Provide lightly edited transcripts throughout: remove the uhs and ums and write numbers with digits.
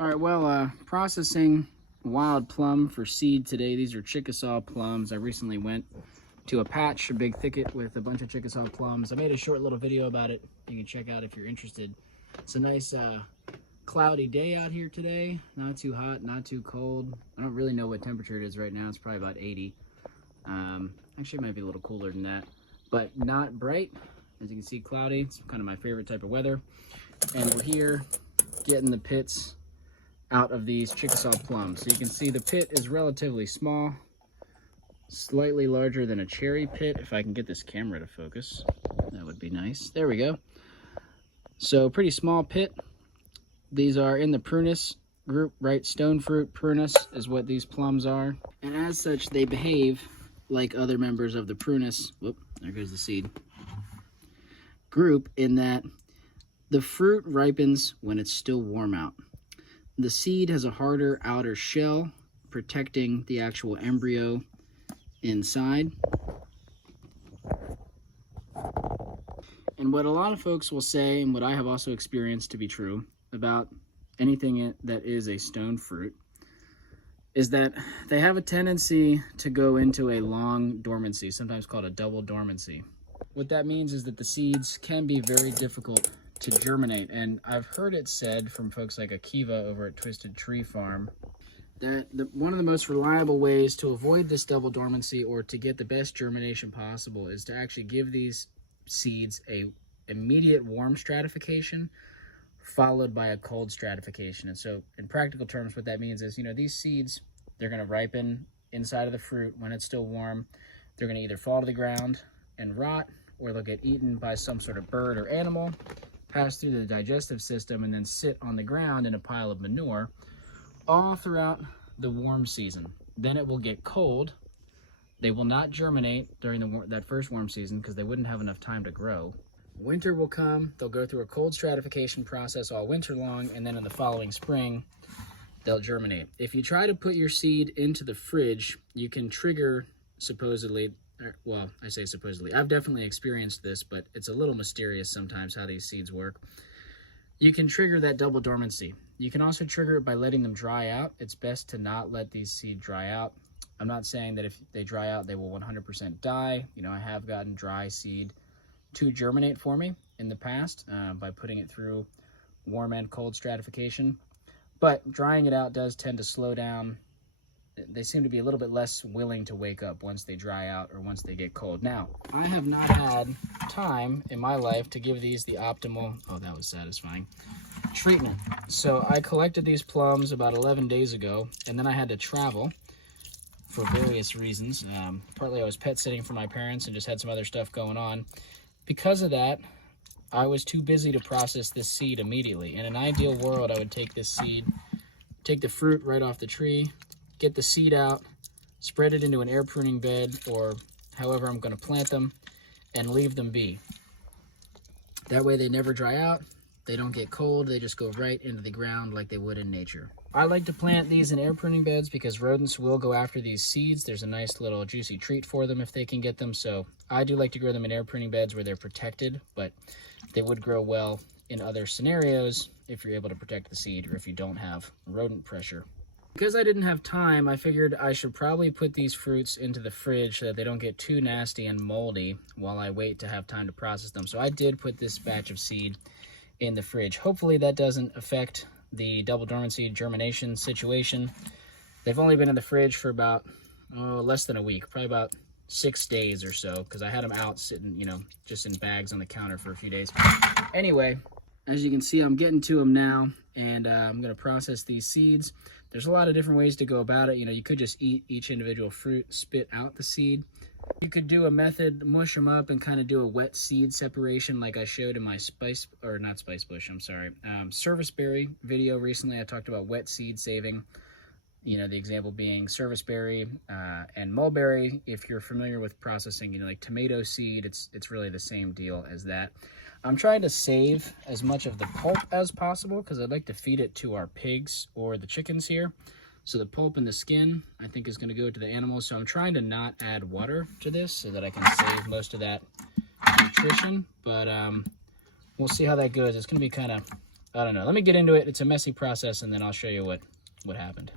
All right, well, processing wild plum for seed today. These are Chickasaw plums. I recently went to a patch, a big thicket with a bunch of Chickasaw plums. I made a short little video about it. You can check out if you're interested. It's a nice cloudy day out here today. Not too hot, not too cold. I don't really know what temperature it is right now. It's probably about 80. Actually, it might be a little cooler than that, but not bright. As you can see, cloudy. It's kind of my favorite type of weather. And we're here getting the pits out of these Chickasaw plums. So you can see the pit is relatively small, slightly larger than a cherry pit. If I can get this camera to focus, that would be nice. There we go. So pretty small pit. These are in the prunus group, right? Stone fruit prunus is what these plums are. And as such, they behave like other members of the prunus. Whoop, there goes the seed. Group, in that the fruit ripens when it's still warm out. The seed has a harder outer shell protecting the actual embryo inside. And what a lot of folks will say, and what I have also experienced to be true about anything that is a stone fruit, is that they have a tendency to go into a long dormancy, sometimes called a double dormancy. What that means is that the seeds can be very difficult to germinate, and I've heard it said from folks like Akiva over at Twisted Tree Farm that one of the most reliable ways to avoid this double dormancy or to get the best germination possible is to actually give these seeds a immediate warm stratification followed by a cold stratification. And so in practical terms, what that means is, these seeds, they're going to ripen inside of the fruit when it's still warm. They're going to either fall to the ground and rot, or they'll get eaten by some sort of bird or animal, pass through the digestive system, and then sit on the ground in a pile of manure all throughout the warm season. Then it will get cold. They will not germinate during that first warm season because they wouldn't have enough time to grow. Winter will come. They'll go through a cold stratification process all winter long, and then in the following spring, they'll germinate. If you try to put your seed into the fridge, you can trigger, supposedly, well, I say supposedly, I've definitely experienced this, but it's a little mysterious sometimes how these seeds work. You can trigger that double dormancy. You can also trigger it by letting them dry out. It's best to not let these seeds dry out. I'm not saying that if they dry out, they will 100% die. I have gotten dry seed to germinate for me in the past by putting it through warm and cold stratification. But drying it out does tend to slow down. They seem to be a little bit less willing to wake up once they dry out or once they get cold. Now, I have not had time in my life to give these the optimal, oh, that was satisfying, treatment. So I collected these plums about 11 days ago, and then I had to travel for various reasons. Partly I was pet sitting for my parents and just had some other stuff going on. Because of that, I was too busy to process this seed immediately. In an ideal world, I would take this seed, take the fruit right off the tree, get the seed out, spread it into an air pruning bed or however I'm going to plant them, and leave them be. That way they never dry out, they don't get cold, they just go right into the ground like they would in nature. I like to plant these in air pruning beds because rodents will go after these seeds. There's a nice little juicy treat for them if they can get them. So I do like to grow them in air pruning beds where they're protected, but they would grow well in other scenarios if you're able to protect the seed or if you don't have rodent pressure. Because I didn't have time, I figured I should probably put these fruits into the fridge so that they don't get too nasty and moldy while I wait to have time to process them. So I did put this batch of seed in the fridge. Hopefully that doesn't affect the double dormancy germination situation. They've only been in the fridge for about less than a week, probably about 6 days or so, because I had them out sitting, just in bags on the counter for a few days. Anyway, as you can see, I'm getting to them now, and I'm going to process these seeds. There's a lot of different ways to go about it. You could just eat each individual fruit, spit out the seed. You could do a method, mush them up and kind of do a wet seed separation like I showed in my serviceberry video recently. I talked about wet seed saving. The example being serviceberry and mulberry. If you're familiar with processing, like tomato seed, it's really the same deal as that. I'm trying to save as much of the pulp as possible because I'd like to feed it to our pigs or the chickens here. So the pulp and the skin, I think, is going to go to the animals. So I'm trying to not add water to this so that I can save most of that nutrition. But we'll see how that goes. It's going to be kind of I don't know. Let me get into it. It's a messy process, and then I'll show you what happened.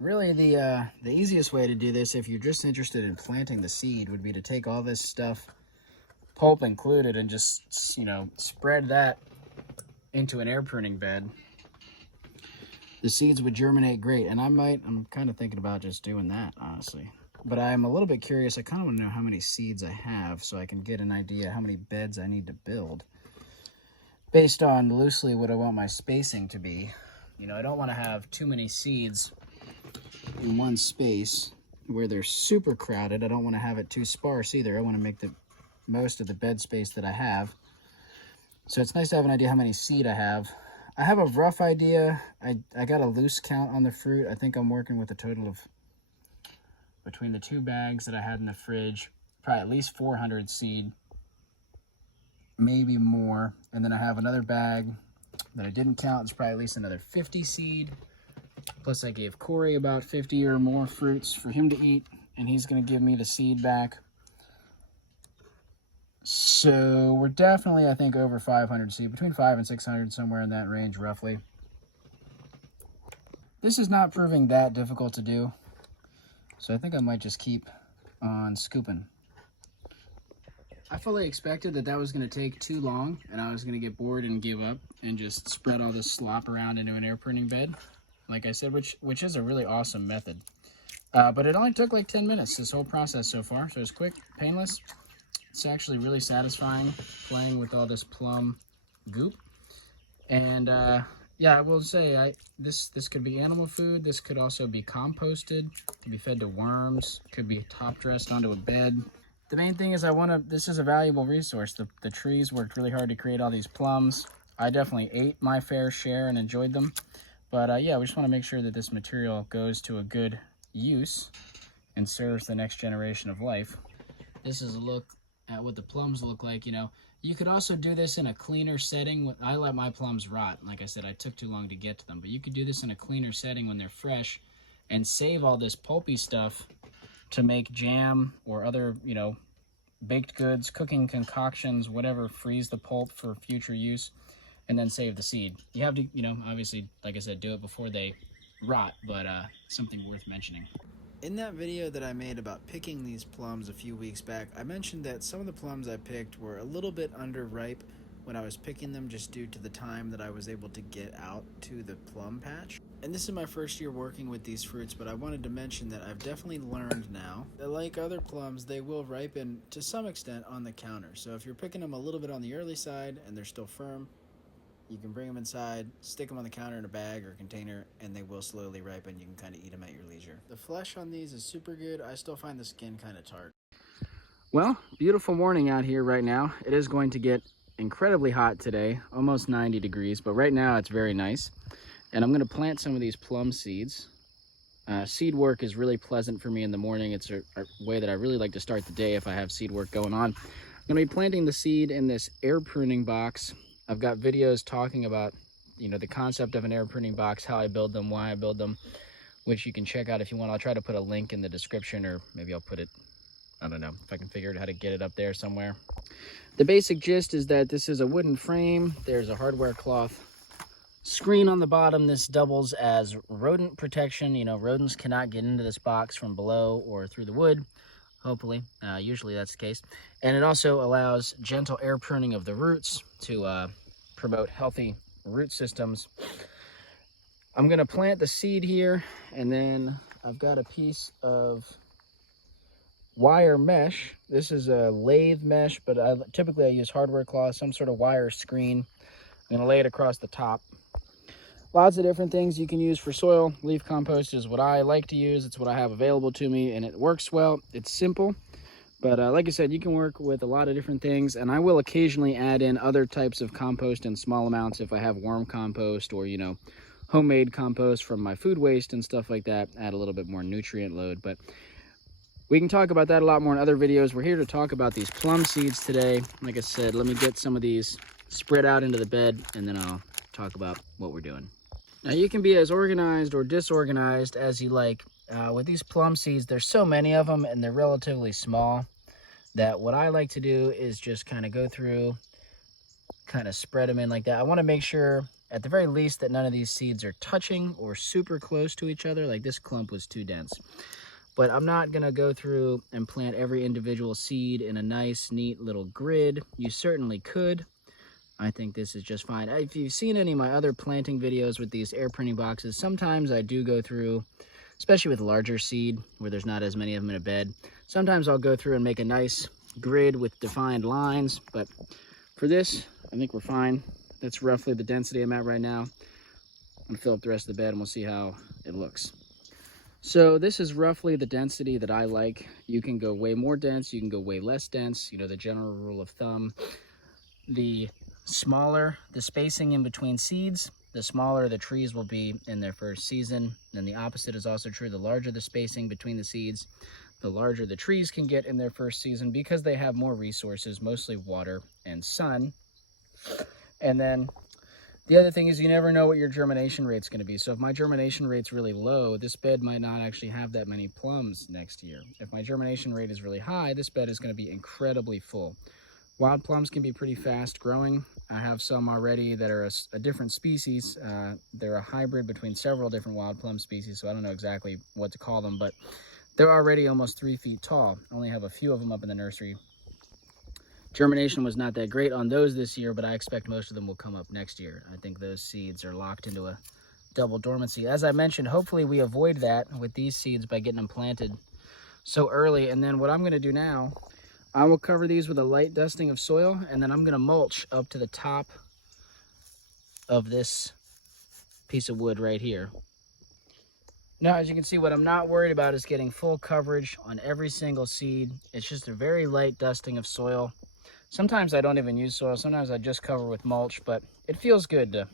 Really, the easiest way to do this, if you're just interested in planting the seed, would be to take all this stuff, pulp included, and just, you know, spread that into an air pruning bed. The seeds would germinate great, and I'm kind of thinking about just doing that, honestly. But I'm a little bit curious. I kind of want to know how many seeds I have so I can get an idea how many beds I need to build based on loosely what I want my spacing to be. You know, I don't want to have too many seeds in one space where they're super crowded. I don't want to have it too sparse either. I want to make the most of the bed space that I have. So it's nice to have an idea how many seed I have. I have a rough idea. I got a loose count on the fruit. I think I'm working with a total of, between the 2 bags that I had in the fridge, probably at least 400 seed, maybe more. And then I have another bag that I didn't count. It's probably at least another 50 seed. Plus I gave Corey about 50 or more fruits for him to eat, and he's gonna give me the seed back. So we're definitely, I think, over 500 seed, between 500 and 600, somewhere in that range, roughly. This is not proving that difficult to do, so I think I might just keep on scooping. I fully expected that was going to take too long, and I was going to get bored and give up and just spread all this slop around into an air pruning bed, like I said, which is a really awesome method. But it only took like 10 minutes, this whole process so far, so it's quick, painless. It's actually really satisfying playing with all this plum goop. And yeah, I will say, this could be animal food. This could also be composted, could be fed to worms, could be top dressed onto a bed. The main thing is this is a valuable resource. The trees worked really hard to create all these plums. I definitely ate my fair share and enjoyed them. But yeah, we just want to make sure that this material goes to a good use and serves the next generation of life. This is a look at what the plums look like. You know, you could also do this in a cleaner setting. I let my plums rot. Like I said, I took too long to get to them, but you could do this in a cleaner setting when they're fresh and save all this pulpy stuff to make jam or other, you know, baked goods, cooking concoctions, whatever. Freeze the pulp for future use and then save the seed. You have to, you know, obviously, like I said, do it before they rot, but something worth mentioning. In that video that I made about picking these plums a few weeks back, I mentioned that some of the plums I picked were a little bit underripe when I was picking them, just due to the time that I was able to get out to the plum patch. And this is my first year working with these fruits, but I wanted to mention that I've definitely learned now that, like other plums, they will ripen to some extent on the counter. So if you're picking them a little bit on the early side and they're still firm, you can bring them inside, stick them on the counter in a bag or container, and they will slowly ripen. You can kind of eat them at your leisure. The flesh on these is super good. I still find the skin kind of tart. Well, beautiful morning out here right now. It is going to get incredibly hot today, almost 90 degrees, but right now it's very nice. And I'm going to plant some of these plum seeds. Seed work is really pleasant for me in the morning. It's a way that I really like to start the day if I have seed work going on. I'm going to be planting the seed in this air pruning box. I've got videos talking about, you know, the concept of an air pruning box, how I build them, why I build them, which you can check out if you want. I'll try to put a link in the description, or maybe I'll put it, I don't know, if I can figure out how to get it up there somewhere. The basic gist is that this is a wooden frame. There's a hardware cloth screen on the bottom. This doubles as rodent protection. You know, rodents cannot get into this box from below or through the wood. Hopefully, usually that's the case. And it also allows gentle air pruning of the roots to promote healthy root systems. I'm gonna plant the seed here, and then I've got a piece of wire mesh. This is a lathe mesh, but typically I use hardware cloth, some sort of wire screen. I'm gonna lay it across the top. Lots of different things you can use for soil. Leaf compost is what I like to use. It's what I have available to me, and it works well. It's simple, but like I said, you can work with a lot of different things, and I will occasionally add in other types of compost in small amounts if I have worm compost or, you know, homemade compost from my food waste and stuff like that. Add a little bit more nutrient load, but we can talk about that a lot more in other videos. We're here to talk about these plum seeds today. Like I said, let me get some of these spread out into the bed, and then I'll talk about what we're doing. Now, you can be as organized or disorganized as you like. With these plum seeds, there's so many of them, and they're relatively small, that what I like to do is just kind of go through, kind of spread them in like that. I want to make sure at the very least, that none of these seeds are touching or super close to each other. Like this clump was too dense. But I'm not gonna go through and plant every individual seed in a nice, neat little grid. You certainly could. I think this is just fine. If you've seen any of my other planting videos with these air printing boxes, sometimes I do go through, especially with larger seed where there's not as many of them in a bed. Sometimes I'll go through and make a nice grid with defined lines, but for this, I think we're fine. That's roughly the density I'm at right now. I'm gonna fill up the rest of the bed and we'll see how it looks. So this is roughly the density that I like. You can go way more dense, you can go way less dense. You know, the general rule of thumb, the smaller the spacing in between seeds, the smaller the trees will be in their first season. And the opposite is also true. The larger the spacing between the seeds, the larger the trees can get in their first season because they have more resources, mostly water and sun. And then the other thing is you never know what your germination rate's going to be. So if my germination rate's really low, this bed might not actually have that many plums next year. If my germination rate is really high, this bed is going to be incredibly full. Wild plums can be pretty fast growing. I have some already that are a different species. They're a hybrid between several different wild plum species, so I don't know exactly what to call them, but they're already almost 3 feet tall. I only have a few of them up in the nursery. Germination was not that great on those this year, but I expect most of them will come up next year. I think those seeds are locked into a double dormancy. As I mentioned, hopefully we avoid that with these seeds by getting them planted so early. And then what I'm going to do now, I will cover these with a light dusting of soil, and then I'm going to mulch up to the top of this piece of wood right here. Now, as you can see, what I'm not worried about is getting full coverage on every single seed. It's just a very light dusting of soil. Sometimes I don't even use soil. Sometimes I just cover with mulch, but it feels good to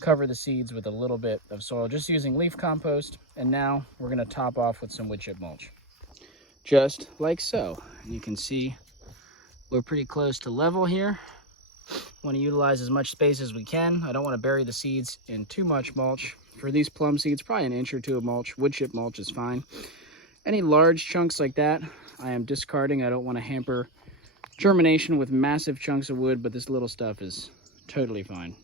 cover the seeds with a little bit of soil, just using leaf compost. And now we're going to top off with some wood chip mulch, just like so. And you can see we're pretty close to level here. Want to utilize as much space as we can. I don't want to bury the seeds in too much mulch. For these plum seeds, probably an inch or two of mulch. Wood chip mulch is fine. Any large chunks like that, I am discarding. I don't want to hamper germination with massive chunks of wood, but this little stuff is totally fine.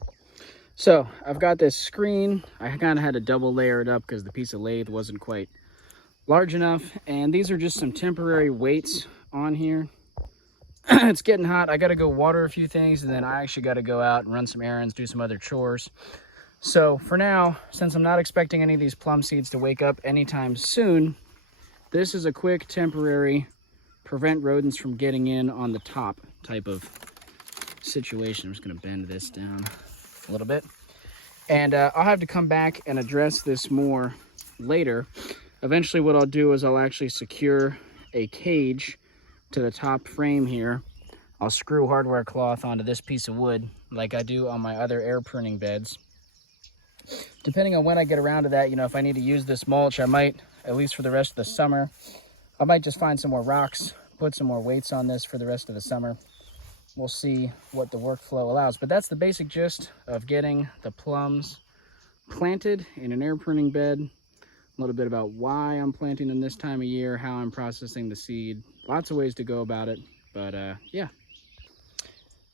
So I've got this screen. I kind of had to double layer it up because the piece of lathe wasn't quite large enough. And these are just some temporary weights on here. It's getting hot. I got to go water a few things, and then I actually got to go out and run some errands, do some other chores. So for now, since I'm not expecting any of these plum seeds to wake up anytime soon, this is a quick temporary prevent rodents from getting in on the top type of situation. I'm just going to bend this down a little bit. And I'll have to come back and address this more later. Eventually what I'll do is I'll actually secure a cage to the top frame here. I'll screw hardware cloth onto this piece of wood like I do on my other air pruning beds. Depending on when I get around to that, you know, if I need to use this mulch, I might, at least for the rest of the summer, I might just find some more rocks, put some more weights on this for the rest of the summer. We'll see what the workflow allows. But that's the basic gist of getting the plums planted in an air pruning bed. A little bit about why I'm planting them this time of year, how I'm processing the seed. Lots of ways to go about it, but yeah.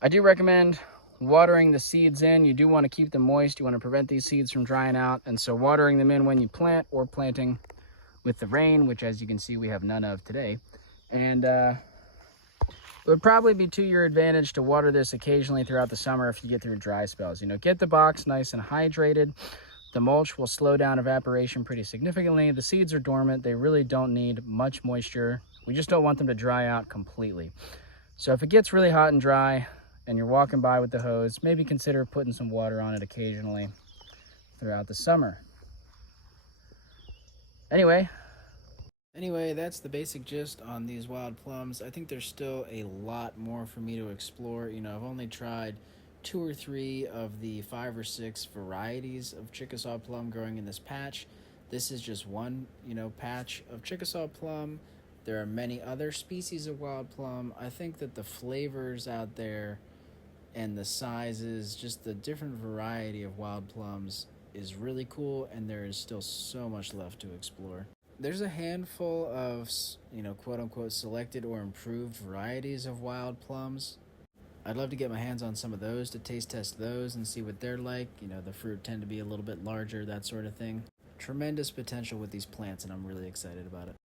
I do recommend watering the seeds in. You do want to keep them moist. You want to prevent these seeds from drying out. And so watering them in when you plant, or planting with the rain, which as you can see, we have none of today. And it would probably be to your advantage to water this occasionally throughout the summer if you get through dry spells. You know, get the box nice and hydrated. The mulch will slow down evaporation pretty significantly. The seeds are dormant. They really don't need much moisture. We just don't want them to dry out completely. So if it gets really hot and dry and you're walking by with the hose, maybe consider putting some water on it occasionally throughout the summer. Anyway, that's the basic gist on these wild plums. I think there's still a lot more for me to explore. You know, I've only tried 2 or 3 of the 5 or 6 varieties of Chickasaw plum growing in this patch. This is just one, patch of Chickasaw plum. There are many other species of wild plum. I think that the flavors out there and the sizes, just the different variety of wild plums is really cool, and there is still so much left to explore. There's a handful of, quote unquote selected or improved varieties of wild plums. I'd love to get my hands on some of those to taste test those and see what they're like. You know, the fruit tend to be a little bit larger, that sort of thing. Tremendous potential with these plants, and I'm really excited about it.